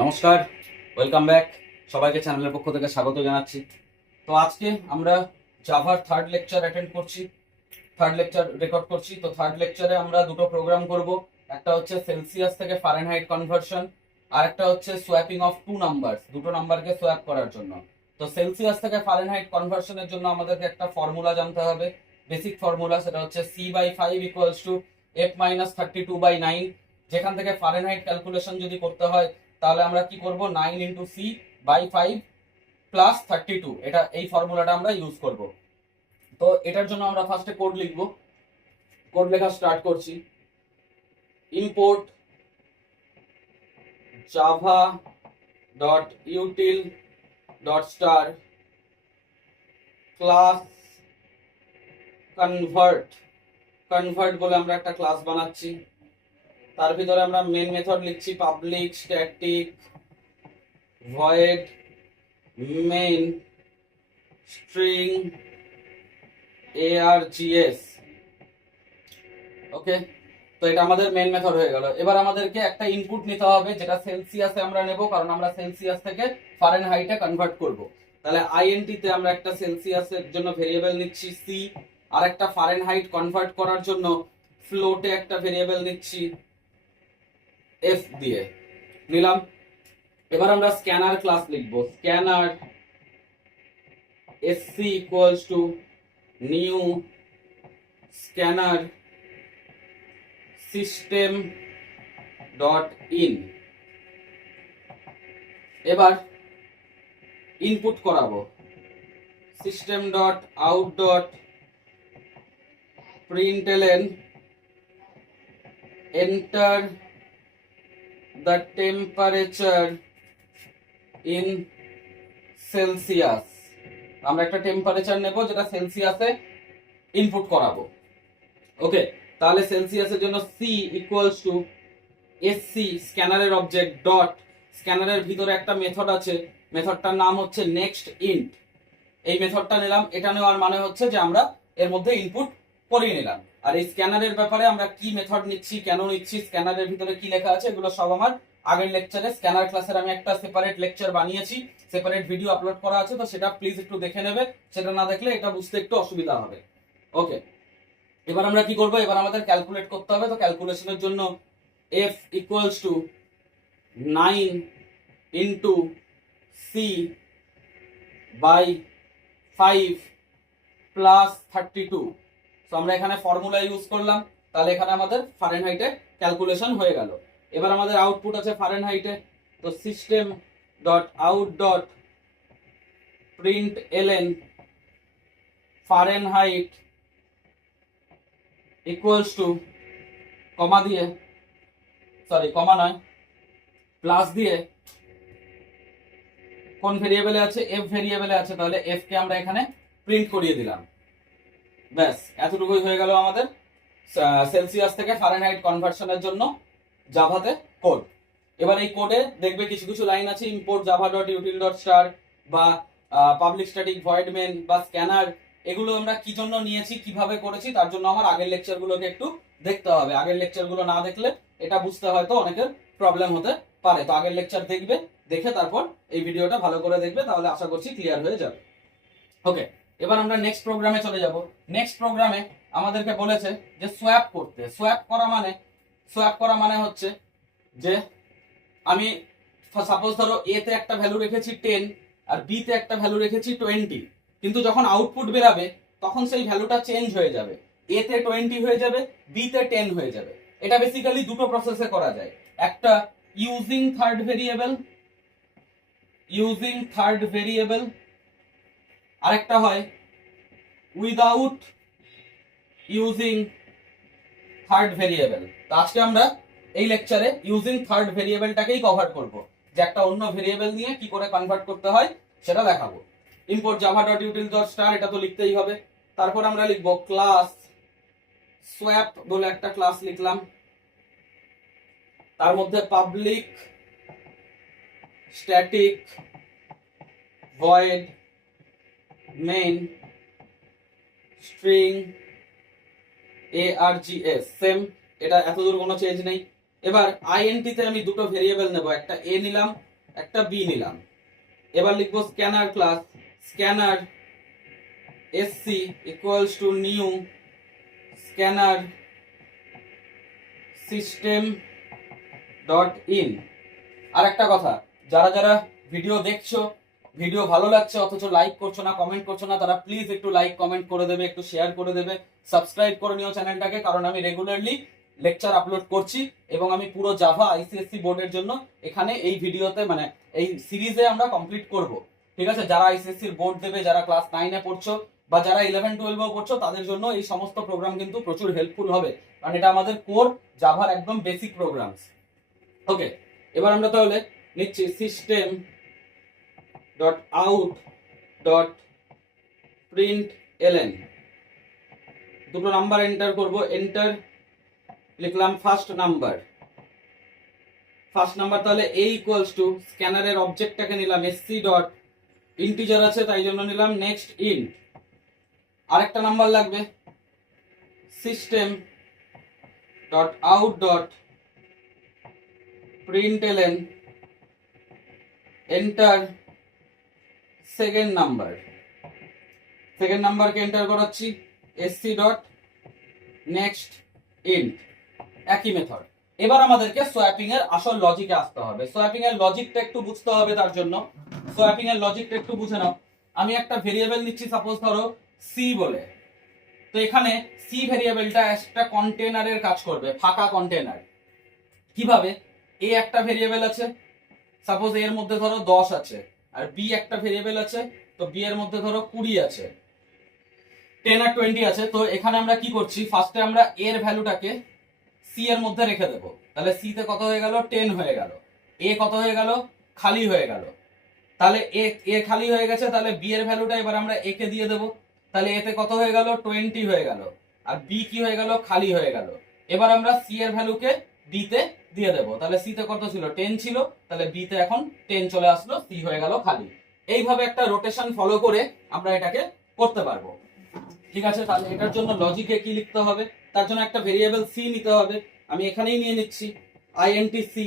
নমস্কার, welcome back. সবাইকে চ্যানেলের পক্ষ থেকে স্বাগত জানাচ্ছি। তো আজকে আমরা জাভার থার্ড লেকচার অ্যাটেন্ড করছি, থার্ড লেকচার রেকর্ড করছি। তো থার্ড লেকচারে আমরা দুটো প্রোগ্রাম করব। একটা হচ্ছে সেলসিয়াস থেকে ফারেনহাইট কনভার্সন, আর একটা হচ্ছে সোয়াপিং অফ টু নাম্বার, দুটো নাম্বারকে সোয়াপ করার জন্য। তো সেলসিয়াস থেকে ফারেনহাইট কনভার্সনের জন্য আমাদেরকে একটা ফর্মুলা জানতে হবে, বেসিক ফর্মুলা। সেটা হচ্ছে C/5 ইকুয়ালস টু F-32/9। যেখান থেকে ফারেনহাইট ক্যালকুলেশন যদি করতে হয় তাহলে আমরা কি করব, 9 ইন্টু C/5 প্লাস 32, এটা এই ফর্মুলাটা আমরা ইউজ করব। তো এটার জন্য আমরা ফার্স্টে কোড লিখব। কোড লেখা স্টার্ট করছি। Import Java dot util dot star class convert. Convert বলে আমরা একটা ক্লাস বানাচ্ছি। তার ভিতরে আমরা মেন মেথড লিখছি public static void main string args। ওকে, তো এটা আমাদের মেন মেথড হয়ে গেল। এবার আমাদেরকে একটা ইনপুট নিতে হবে, যেটা সেলসিয়াসে আমরা নেব, কারণ আমরা সেলসিয়াস থেকে ফারেনহাইটে কনভার্ট করব। তাহলে INT তে আমরা একটা সেলসিয়াসের জন্য ভেরিয়েবল নিচ্ছি C, আর একটা ফারেনহাইট কনভার্ট করার জন্য ফ্লোটে একটা ভেরিয়েবল নিচ্ছি F দিয়ে নিলাম। এবার আমরা স্ক্যানার ক্লাস লিখব। Scanner SC equals to new scanner system dot in. এবার ইনপুট করাবো system dot out dot প্রিন্টএলএন enter the temperature in Celsius. আমরা একটা টেম্পারেচার নেব যেটা সেলসিয়াসে ইনপুট করাবো। ওকে, তাহলে সেলসিয়াসের জন্য C ইকুয়ালস টু SC স্ক্যানারের অবজেক্ট ডট, স্ক্যানারের ভিতরে একটা মেথড আছে, মেথডটার নাম হচ্ছে নেক্সট ইন্ট। এই মেথডটা নিলাম। এটা নেওয়ার মানে হচ্ছে যে আমরা এর মধ্যে ইনপুট করিয়ে নিলাম। আর এই স্ক্যানারের ব্যাপারে আমরা কি মেথড নিচ্ছি, কেন নিচ্ছি, স্ক্যানারের ভিতরে কি লেখা আছে, এগুলো সব আমার আগের লেকচারে স্ক্যানার ক্লাসের আমি একটা সেপারেট লেকচার বানিয়েছি, সেপারেট ভিডিও আপলোড করা আছে। তো সেটা প্লিজ একটু দেখে নেবে, সেটা না দেখলে এটা বুঝতে একটু অসুবিধা হবে। ওকে, এবার আমরা কি করব, এবার আমাদের ক্যালকুলেট করতে হবে। তো ক্যালকুলেশনের জন্য F equals to 9 into C/5 plus 32। তো আমরা এখানে ফর্মুলা ইউজ করলাম। তাহলে এখানে আমাদের ফারেনহাইটে ক্যালকুলেশন হয়ে গেল। এবার আমাদের আউটপুট আছে ফারেনহাইটে। তো system dot out dot println fahrenheit equals to comma দিয়ে, সরি কমা নয়, প্লাস দিয়ে কোন ভেরিয়েবলে আছে, F ভেরিয়েবলে আছে। তাহলে F কে আমরা এখানে প্রিন্ট করিয়ে দিলাম। ব্যাস, এতটুকুই হয়ে গেল আমাদের সেলসিয়াস থেকে ফারেনহাইট কনভার্সনের জন্য জাভাতে কোড। এবার এই কোডে দেখবে কিছু কিছু লাইন আছে, import Java dot util dot star বা পাবলিক স্ট্যাটিক ভয়েড মেন বা স্ক্যানার। এগুলো আমরা কি জন্য নিয়েছি, কিভাবে করেছি, তার জন্য আমার আগের লেকচারগুলোকে একটু দেখতে হবে। আগের লেকচারগুলো না দেখলে এটা বুঝতে হয়তো অনেকের প্রবলেম হতে পারে। তো আগের লেকচার দেখবে, দেখে তারপর এই ভিডিওটা ভালো করে দেখবে, তাহলে আশা করছি ক্লিয়ার হয়ে যাবে। ওকে, এবার আমরা নেক্সট প্রোগ্রামে চলে যাব। নেক্সট প্রোগ্রামে আমাদেরকে বলেছে যে সোয়াপ করতে। সোয়াপ করা মানে হচ্ছে যে আমি সাপোজ ধরো এ তে একটা ভ্যালু রেখেছি 10 আর বি তে একটা ভ্যালু রেখেছি 20, কিন্তু যখন আউটপুট বেরাবে তখন সেই ভ্যালুটা চেঞ্জ হয়ে যাবে, এ তে 20 হয়ে যাবে, বি তে 10 হয়ে যাবে। এটা বেসিক্যালি দুটো প্রসেসে করা যায়। একটা ইউজিং থার্ড ভেরিয়েবল, আরেকটা হয় উইদাউট ইউজিং থার্ড ভেরিয়েবল। তো আজকে আমরা এই লেকচারে ইউজিং থার্ড ভেরিয়েবলটাকেই কভার করব, যে একটা অন্য ভেরিয়েবল নিয়ে কি করে কনভার্ট করতে হয় সেটা দেখাবো। Import Java dot util dot star, এটা তো লিখতেই হবে। তারপর আমরা লিখবো ক্লাস সোয়াপ বলে একটা ক্লাস লিখলাম, তার মধ্যে public static void main string args। Same, এটা এতদূর কোনো চেঞ্জ নেই। এবার আইএনটি তে আমি দুটো ভেরিয়েবল নেব, একটা এ নিলাম, একটা বি নিলাম। এবার লিখবো scanner class, scanner SC equals to new scanner system dot in. আর একটা কথা, যারা যারা ভিডিও দেখছো, ভিডিও ভালো লাগছে অথচ লাইক করছো না, কমেন্ট করছো না, তারা প্লিজ একটু লাইক কমেন্ট করে দেবে, একটু শেয়ার করে দেবে, সাবস্ক্রাইব করে নিও চ্যানেলটাকে, কারণ আমি রেগুলারলি লেকচার আপলোড করছি এবং আমি পুরো জাভা আইসিএসসি বোর্ডের জন্য এখানে এই ভিডিওতে মানে এই সিরিজে আমরা কমপ্লিট করব। ঠিক আছে, যারা আইসিএসসি বোর্ড দেবে, যারা ক্লাস 9-এ পড়ছো বা যারা 11-12-এও পড়ছো, তাদের জন্য এই সমস্ত প্রোগ্রাম কিন্তু প্রচুর হেল্পফুল হবে, কারণ এটা আমাদের কোর জাভার একদম বেসিক প্রোগ্রামস। ওকে, এবার আমরা তাহলে নিচ্ছি system dot out dot print LN, দুটো নাম্বার এন্টার করব, এন্টার লিখলাম ফার্স্ট নাম্বার, তাহলে a ইকুয়ালস টু স্ক্যানারের অবজেক্টটাকে নিলাম এসসি ডট ইন্টিজার আছে তাই জন্য নিলাম নেক্সট ইন্ট। আরেকটা নাম্বার লাগবে, system dot out dot print LN, enter second নাম্বারকে এন্টার করাচ্ছি এসসি ডট নেক্সট ইন্ট, একই মেথড। এবার আমাদেরকে সোয়াপিং এর আসল লজিকে আসতে হবে। সোয়াপিং এর লজিকটা একটু বুঝতে হবে, তার জন্য সোয়াপিং এর লজিকটা একটু বুঝে নাও। আমি একটা ভেরিয়েবল নিচ্ছি, সাপোজ ধরো সি বলে, তো এখানে সি ভেরিয়েবলটা একটা কন্টেনারের কাজ করবে, ফাঁকা কন্টেনার। কিভাবে? এ একটা ভেরিয়েবল আছে, সাপোজ এর মধ্যে ধরো 10 আছে, আর বি একটা ভেরিয়েবল আছে, তো বি এর মধ্যে ধরো 20 আছে, 10 আর 20 আছে। তো এখানে আমরা কি করছি, ফার্স্টে আমরা এর ভ্যালুটাকে সি এর মধ্যে রেখে দেবো, তাহলে সি তে কত হয়ে গেল, 10 হয়ে গেল। এ কত হয়ে গেল, খালি হয়ে গেল। তাহলে এ খালি হয়ে গেছে, তাহলে বি এর ভ্যালুটা এবার আমরা এ কে দিয়ে দেবো, তাহলে এতে কত হয়ে গেল, 20 হয়ে গেল, আর বি কি হয়ে গেল, খালি হয়ে গেল। এবার আমরা সি এর ভ্যালুকে বি তে দিয়ে দেবো, তাহলে সি তে কত ছিল, 10 ছিল, তাহলে বি তে এখন 10 চলে আসলো, সি হয়ে গেল খালি। এইভাবে একটা রোটেশন ফলো করে আমরা এটাকে করতে পারবো। ঠিক আছে, তাহলে এটার জন্য লজিকে কি লিখতে হবে, তার জন্য একটা ভেরিয়েবল সি নিতে হবে। আমি এখানেই নিয়ে নিচ্ছি আইএনটি সি।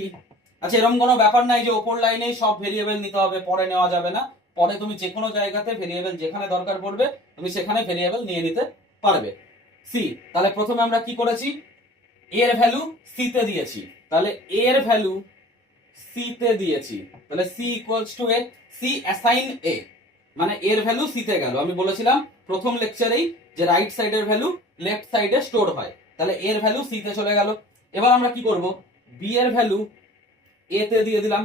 আচ্ছা, এরকম কোনো ব্যাপার নাই যে ওপর লাইনেই সব ভেরিয়েবল নিতে হবে, পরে নেওয়া যাবে না। পরে তুমি যে কোনো জায়গাতে ভেরিয়েবল যেখানে দরকার পড়বে তুমি সেখানে ভেরিয়েবল নিয়ে নিতে পারবে। সি, তাহলে প্রথমে আমরা কি করেছি, এর ভ্যালু সি তে দিয়েছি, তাহলে এর ভ্যালু সি তে দিয়েছি, তাহলে C equals to A, C assign A, মানে এর ভ্যালু সি তে গেল। আমি বলেছিলাম প্রথম লেকচারেই যে রাইট সাইডের ভ্যালু লেফট সাইডে স্টোর হয়, তাহলে এর ভ্যালু সি তে চলে গেল। এবার আমরা কি করব, বি এর ভ্যালু এ তে দিয়ে দিলাম,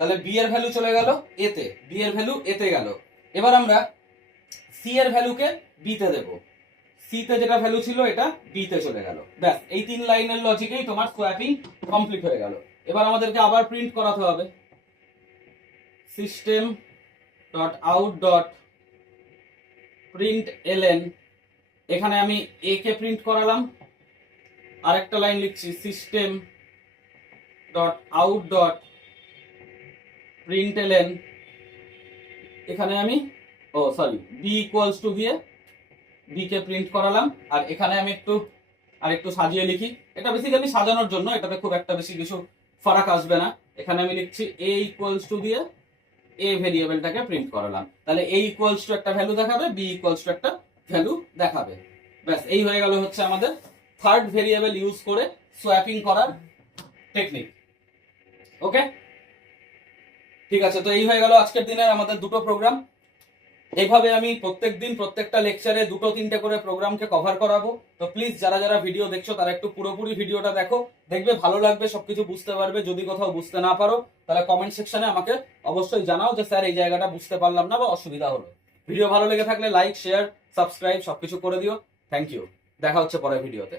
তাহলে বি এর ভ্যালু চলে গেল এ তে, বি এর ভ্যালু এ তে গেল। এবার আমরা সি এর ভ্যালুকে বি তে দেব, সি তে যেটা ভ্যালু ছিল এটা বি তে চলে গেল। ব্যাস, এই 3 লাইনের লজিকেই তোমার সোয়াপিং কমপ্লিট হয়ে গেল। এবার আমাদেরকে আবার প্রিন্ট করাতে হবে, system dot out dot print LN, এখানে আমি এ কে প্রিন্ট করালাম, আরেকটা লাইন লিখছি system dot out dot print LN, এখানে আমি বি ইকুয়ালস টু দিয়ে বি কে প্রিন্ট করালাম, আর এখানে আমি একটু সাজিয়ে লিখি, এটা বেসিক্যালি সাজানোর জন্য, এটাতে খুব একটা বেশি কিছু ফারাক আসবে না। এখানে আমি লিখছি এ ইকুয়ালস টু দিয়ে এ ভেরিয়েবলটাকে প্রিন্ট করালাম, তাহলে এ ইকুয়ালস টু একটা ভ্যালু দেখাবে, বি ইকুয়ালস টু একটা ভ্যালু দেখাবে। ব্যাস, এই হয়ে গেল হচ্ছে আমাদের থার্ড ভেরিয়েবল ইউজ করে সোয়াপিং করার টেকনিক। ওকে, ঠিক আছে, তো এই হয়ে গেল আজকের দিনের আমাদের দুটো প্রোগ্রাম। এইভাবে আমি প্রত্যেকদিন প্রত্যেকটা লেকচারে 2-3টে করে প্রোগ্রামকে কভার করাবো। তো প্লিজ যারা যারা ভিডিও দেখছো তারা একটু পুরোপুরি ভিডিওটা দেখো, দেখবে ভালো লাগবে, সবকিছু বুঝতে পারবে। যদি কোথাও বুঝতে না পারো তাহলে কমেন্ট সেকশনে আমাকে অবশ্যই জানাও যে স্যার এই জায়গাটা বুঝতে পারলাম না বা অসুবিধা হলো। ভিডিও ভালো লেগে থাকলে লাইক, শেয়ার, সাবস্ক্রাইব সবকিছু করে দিও। থ্যাংক ইউ, দেখা হচ্ছে পরের ভিডিওতে।